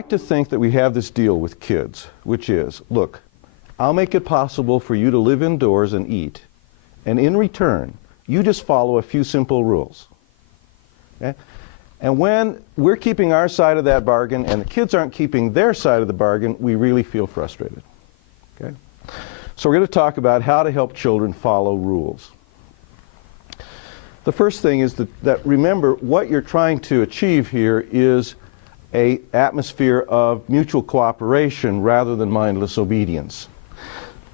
like to think that we have this deal with kids, which is, look, I'll make it possible for you to live indoors and eat, and in return, you just follow a few simple rules. Okay? And when we're keeping our side of that bargain and the kids aren't keeping their side of the bargain, we really feel frustrated. Okay? So we're going to talk about how to help children follow rules. The first thing is that remember, what you're trying to achieve here is an atmosphere of mutual cooperation rather than mindless obedience.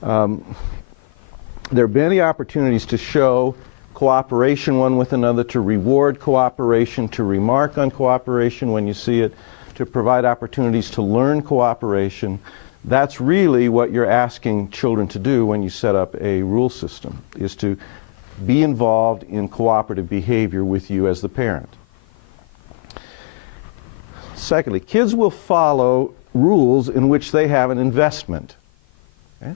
There are many opportunities to show cooperation one with another, to reward cooperation, to remark on cooperation when you see it, to provide opportunities to learn cooperation. That's really what you're asking children to do when you set up a rule system, is to be involved in cooperative behavior with you as the parent. Secondly, kids will follow rules in which they have an investment. Okay?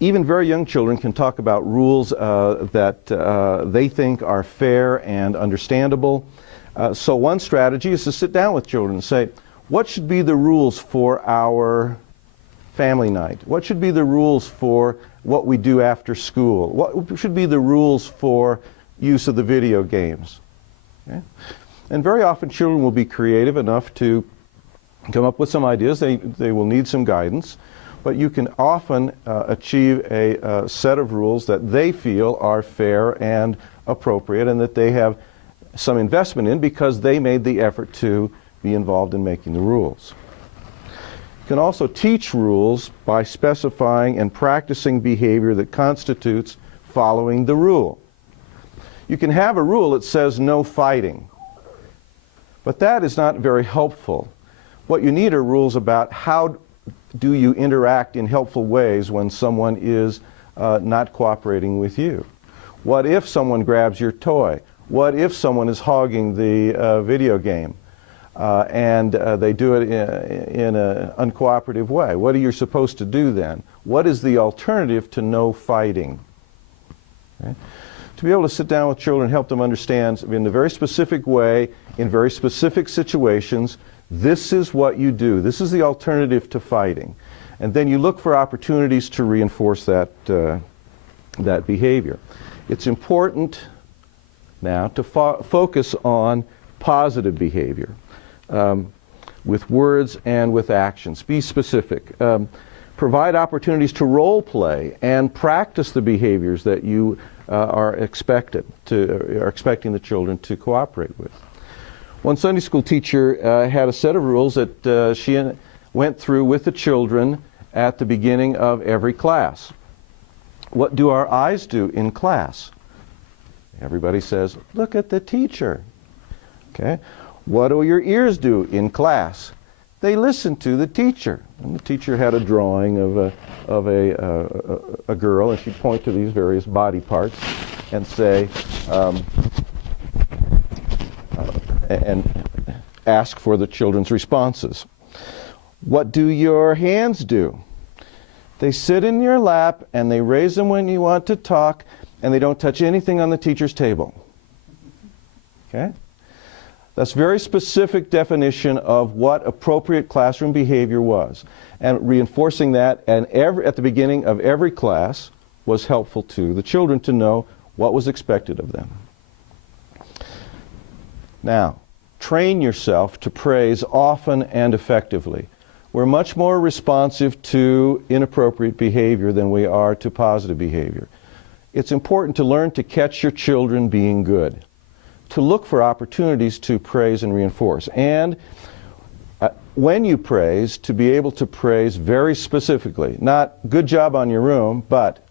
Even very young children can talk about rules that they think are fair and understandable. So one strategy is to sit down with children and say, what should be the rules for our family night? What should be the rules for what we do after school? What should be the rules for use of the video games? Okay? And very often children will be creative enough to come up with some ideas. They will need some guidance. But you can often achieve a set of rules that they feel are fair and appropriate and that they have some investment in because they made the effort to be involved in making the rules. You can also teach rules by specifying and practicing behavior that constitutes following the rule. You can have a rule that says no fighting, but that is not very helpful. What you need are rules about how do you interact in helpful ways when someone is not cooperating with you? What if someone grabs your toy? What if someone is hogging the video game and they do it in an uncooperative way? What are you supposed to do then? What is the alternative to no fighting? Okay? To be able to sit down with children and help them understand in a very specific way, in very specific situations, this is what you do. This is the alternative to fighting. And then you look for opportunities to reinforce that behavior. It's important now to focus on positive behavior with words and with actions. Be specific. Provide opportunities to role play and practice the behaviors that you are expecting the children to cooperate with. One Sunday school teacher had a set of rules that she went through with the children at the beginning of every class. What do our eyes do in class? Everybody says, look at the teacher. Okay. What do your ears do in class? They listen to the teacher. And the teacher had a drawing of a girl, and she'd point to these various body parts and say, and ask for the children's responses. What do your hands do? They sit in your lap and they raise them when you want to talk, and they don't touch anything on the teacher's table. Okay? That's very specific definition of what appropriate classroom behavior was. And reinforcing that at the beginning of every class was helpful to the children to know what was expected of them. Now, train yourself to praise often and effectively. We're much more responsive to inappropriate behavior than we are to positive behavior. It's important to learn to catch your children being good, to look for opportunities to praise and reinforce. And when you praise, to be able to praise very specifically. Not good job on your room, but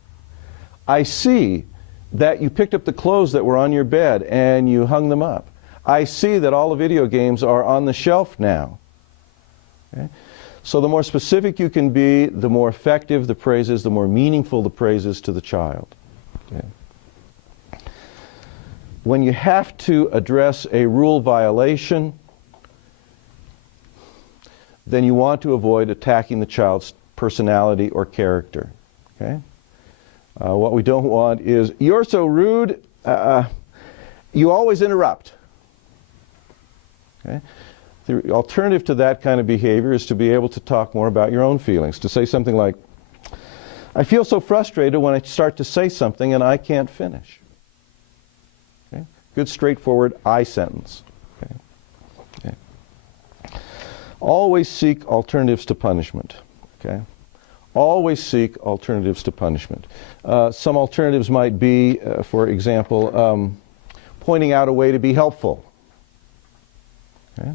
I see that you picked up the clothes that were on your bed and you hung them up. I see that all the video games are on the shelf now. Okay? So the more specific you can be, the more effective the praise is, the more meaningful the praise is to the child. Okay? When you have to address a rule violation, then you want to avoid attacking the child's personality or character. Okay? What we don't want is, you're so rude, you always interrupt. Okay? The alternative to that kind of behavior is to be able to talk more about your own feelings, to say something like, I feel so frustrated when I start to say something and I can't finish. Okay? Good, straightforward I sentence. Okay? Okay. Always seek alternatives to punishment. Okay? Always seek alternatives to punishment. Some alternatives might be, for example, pointing out a way to be helpful. Okay?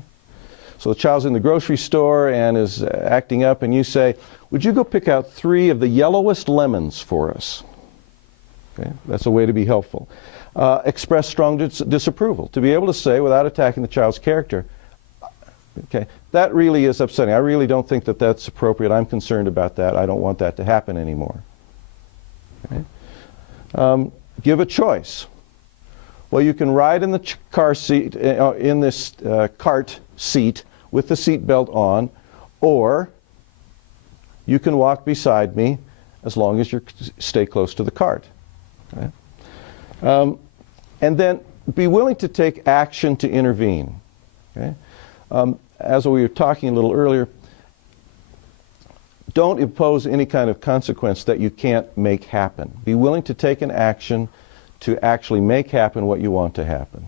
So the child's in the grocery store and is acting up, and you say, would you go pick out 3 of the yellowest lemons for us? Okay? That's a way to be helpful. Express strong disapproval. To be able to say, without attacking the child's character, okay, that really is upsetting. I really don't think that that's appropriate. I'm concerned about that. I don't want that to happen anymore. Okay? Give a choice. Well, you can ride in the car seat, in this cart seat with the seat belt on, or you can walk beside me as long as you stay close to the cart. Okay? And then be willing to take action to intervene. Okay? As we were talking a little earlier, don't impose any kind of consequence that you can't make happen. Be willing to take an action to actually make happen what you want to happen.